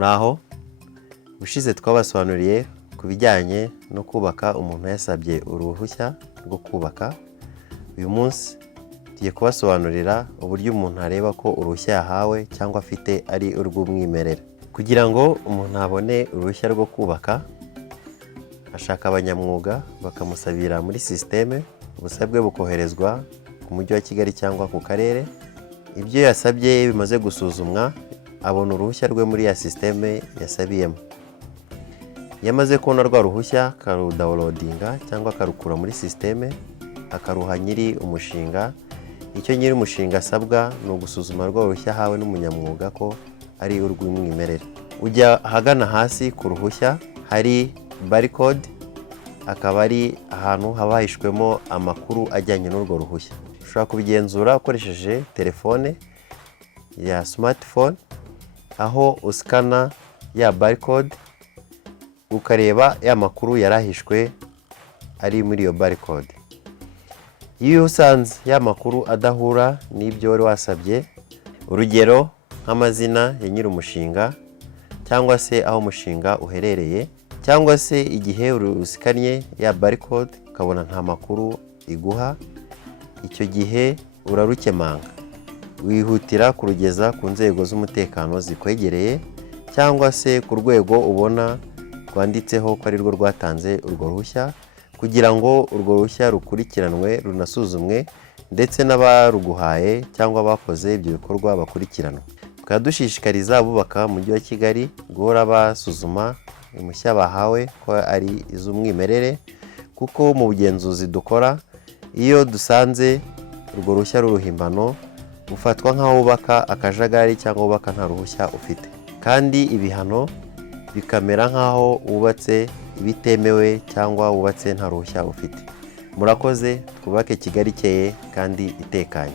Muraho, ubushize twabasobanuriye ku bijyanye no kubaka umuntu yasabye uruhushya rwo kubaka. Uyu munsi tugiye kubasobanurira uburyo umuntu areba ko uruhushya yahawe cyangwa afite ari urw'umwimerere. Kugira ngo umuntu abone uruhushya rwo kubaka, ashaka abanyamwuga bakamusabira muri sisiteme, ubusabwe bukoherezwa ku mujyi wa Kigali cyangwa ku karere. Ibyo yasabye bimaze gusuzumwa, abona uruhushya rwe muri ya sisiteme yasabiyemo. Iyo amaze kubona rwa ruhushya akarudawunilodinga cyangwa akarukura muri sisiteme, akaruha nyiri umushinga. Icyo nyiri umushinga asabwa ni ugusuzuma rwa ruhushya ahawe n'umunyamwuga ko ari urw'umwimerere. Ujya ahagana hasi ku ruhushya hari barcode, akaba ari ahantu haba hahishwemo amakuru ajyanye n'urwo ruhushya. Ushobora kubigenzura ukoresheje telefone ya smartphone, aho usikana ya barcode ukareba ya makuru yarahishwe ari muri iyo barcode. Iyo usanze ya makuru adahura n'ibyo wari wasabye, urugero nk'amazina ya nyiri umushinga cyangwa se aho umushinga uherereye, cyangwa se igihe usikanye ya barcode ukabona nta makuru iguha, icyo gihe urarukemanga, wihutira kurugeza ku nzego z'umutekano zikwegereye cyangwa se ku rwego ubona rwanditseho ko ari rwo rwatanze urwo ruhushya, kugira ngo urwo ruhushya rukurikiranwe runasuzumwe, ndetse n'abaruguhaye cyangwa bakoze ibyo bikorwa bakurikiranwe. Tukaba dushishikariza abubaka mu mujyi wa Kigali guhora basuzuma impushya bahawe ko ari iz'umwimerere, kuko mu bugenzuzi dukora, iyo dusanze urwo ruhushya rw'uruhimbano ufatwa nk'aho wubaka akajagari cyangwa wubaka nta ruhushya ufite, kandi ibihano bikamera nk'aho wubatse ibitemewe cyangwa wubatse nta ruhushya ufite. Murakoze, twubake Kigali ikeye kandi itekanye.